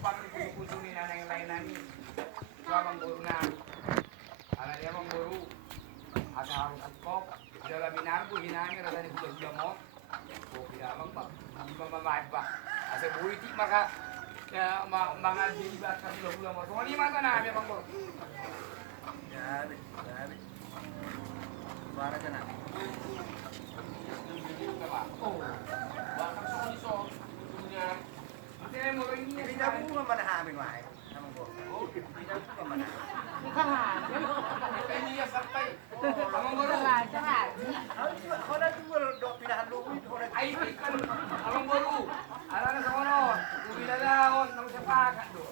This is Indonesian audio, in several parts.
upang ikusunin na ng lain ni ito ang guru na ala dia mang guru ada harus kok dalam binar ko hinangin ada ni bulan mo ko pinamang pa mamamay pa kasi buiti maka mga dibat ka bulan mo so ni mata na may pangko Grabe. Para ka na. oh bakit so ni so niya kasi mo rin niya Hindi na po mamanahamin wahay. Naman po. Hindi na po mamanahamin. Hindi niya saktay. Amang guru. Wala po do pinahalugin. Ay, ikan. Amang guru. Ala na sa kono. Kubilalaon ng sapakat do.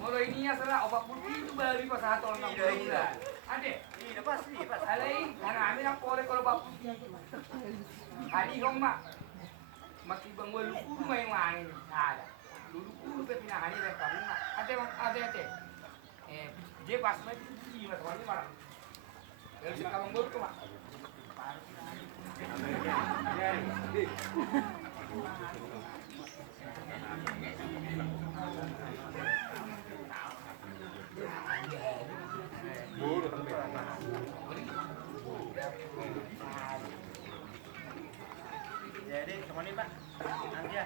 Molo ini niya sala obat putih itu bali pa sa aton ng bulan. Ade. Iya, pasti. Alay, hanami ang pore ko obat putih. Ani kong ma. Makibang waluku may wangin ada. Lulu pe pinahani re kamu ma. Ade. Je pas mai di mas wani marang. Dari si kamang guru ma. Jadi, cuma ini Pak. Nanti ya.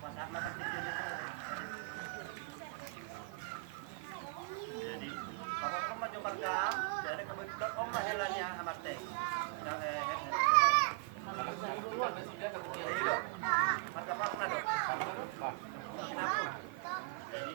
Pas saat makan kecilnya. Jadi, kalau kamu maju markam, jadi kebetulan om mahelanya amat teh. Markam apa dok? Kenapa? Jadi,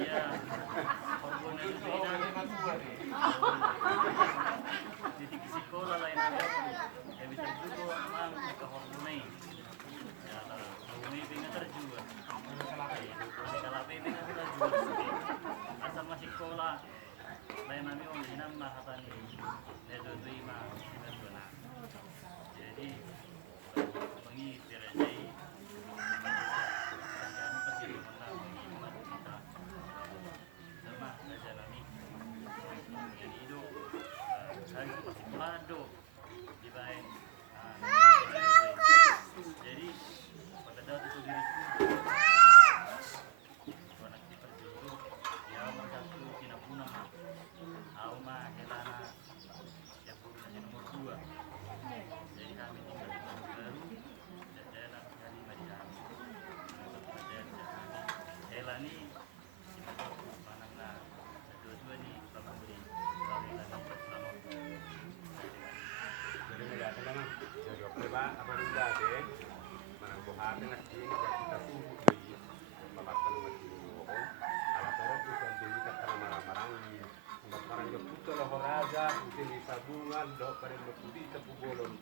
iya, hormonnya itu titik sekolah lain ada, ya bisa juga memang ke hormonnya, ya hormonnya pengen terjual, kalau pengen terjual, asal masih sekolah lain kami orang Cina mah hatani, itu terima, jadi bagi terjadi Mado dibaik. Jadi pada saat itu diri anak terjatuh ya bersatu tidak puna Alma Helana yang punya nomor 2. Jadi kami tinggal di Bandung baru dan daerah dari Madian. Helani manangna dua-dua ni bapak beli kami lagi bersama. Jadi apa apa rinda deh, manang buhati nak kita suruh beli, bapak kalau masih ngomong, ala orang bukan beli kata marang-marang ni, marang yang putus lah raja, mungkin di sabungan, dok pada mesti kita bolon.